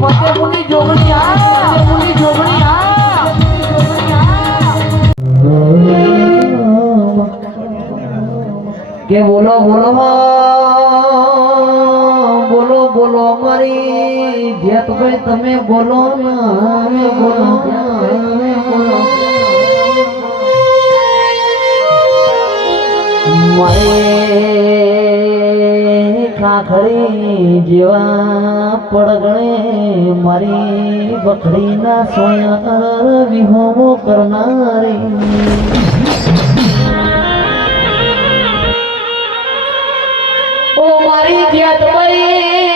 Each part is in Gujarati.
ફતેપુરની જોગણી કે બોલો બોલો બોલો બોલો મારી જેઠભાઈ તમે બોલો ને બોલો મારે ખાખરી જેવા પડગણે મારી બકરીના સોયા વિહોમો કરનારી ઓ મારી જેઠભાઈ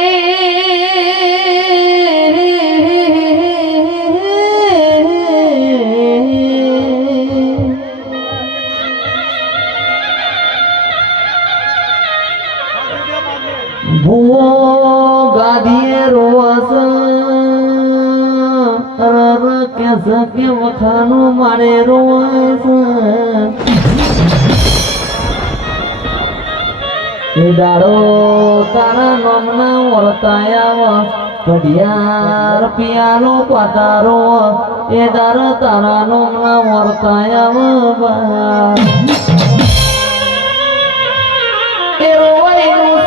ભૂવો ગાદીએ રોવસ કે વખાનું મારે રોવસ એ દાડો તારા નોમના વર્તાયા ઘડિયાળ પિયાનો પાતારો એ દાર તારા નોમના વર્તાયા એ રોવાઈનું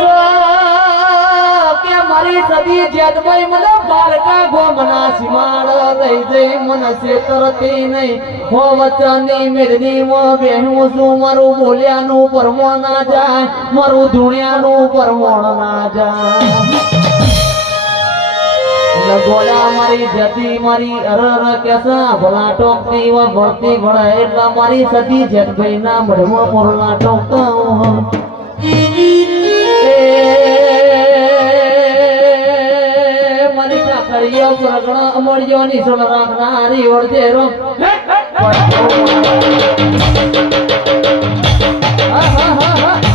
કે મારી સદી જેઠભાઈ મને બાળકા ગોમના સિમાડ લઈ જઈ મને શેતરતી નહીં હો વચનની મેળની બેહું છું મારું બોલ્યાનું પરમો ના જાય મારું ધૂણ્યાનું પરમોણ ના જાય ગોળા મારી જતી મારી અરર કેસા ભલા ટોકતી ભરતી ભળે એટલા મારી સદી જેઠભાઈ ના મઢમાં મોરલા ટોકતા કરિયો પ્રગણ અમળ્યો નિસળ રાખનારી ઓળજેરો હા હા હા